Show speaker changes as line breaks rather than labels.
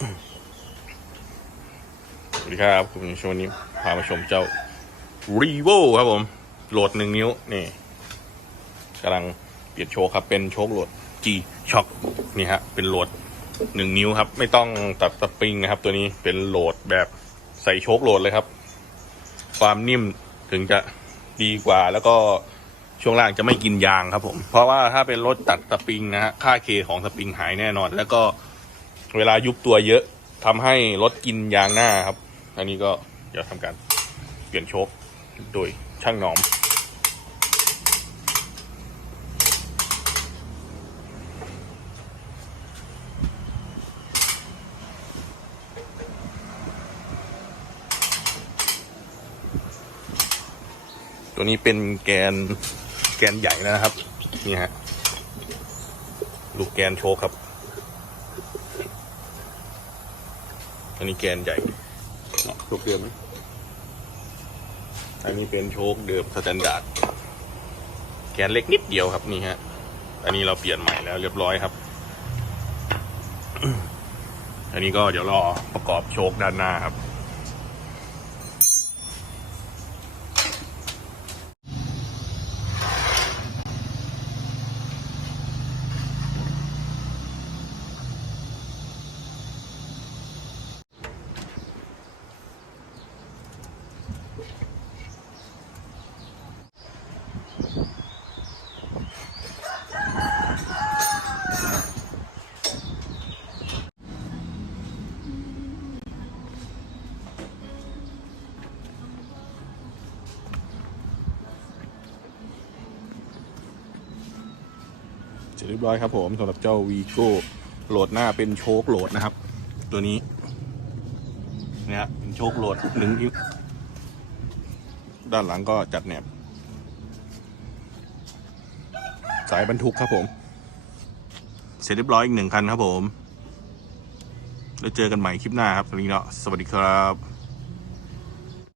สวัสดีครับ คุณผู้ชมวันนี้พามาชมเจ้ารีโวครับผม โหลดหนึ่งนิ้ว นี่กำลังเปลี่ยนโชคครับ เป็นโชคโหลด G Shock นี่ฮะ เป็นโหลดหนึ่งนิ้วครับ ไม่ต้องตัดสปริงนะครับ ตัวนี้เป็นโหลดแบบใส่โชคโหลดเลยครับ ความนิ่มถึงจะดีกว่าแล้วก็ช่วงล่างจะไม่กินยางครับผม เพราะว่าถ้าเป็นรถตัดสปริงนะฮะค่าเคของสปริงหายแน่นอน แล้วก็ เวลายุบตัวเยอะทำให้รถกินยางหน้าครับ อันนี้ก็เดี๋ยวทำการเปลี่ยนโชคโดยช่างหนอมตัวนี้เป็นแกนแกนใหญ่นะครับ นี่ฮะ ลูกแกนโชคครับ อันนี้แกนใหญ่
ถูกเดิมไหม
อันนี้เป็นโชคเดิมสแตนดาร์ดแกนเล็กนิดเดียวครับนี่ฮะ อันนี้เราเปลี่ยนใหม่แล้วเรียบร้อยครับ อันนี้ก็เดี๋ยวรอประกอบโชคด้านหน้าครับ สร็จเรียบร้อยครับผมสำหรับเจ้าวีโก้โหลดหน้าเป็นโชคโหลดนะครับ ตัวนี้เนี่ยฮะเป็นโชคโหลดหนึ่งนิ้วด้านหลังก็จัดแหนบ สายบรรทุกครับผม เสร็จเรียบร้อยอีกหนึ่งคันครับผม แล้วเจอกันใหม่คลิปหน้าครับสวัสดีเนาะสวัสดีครับ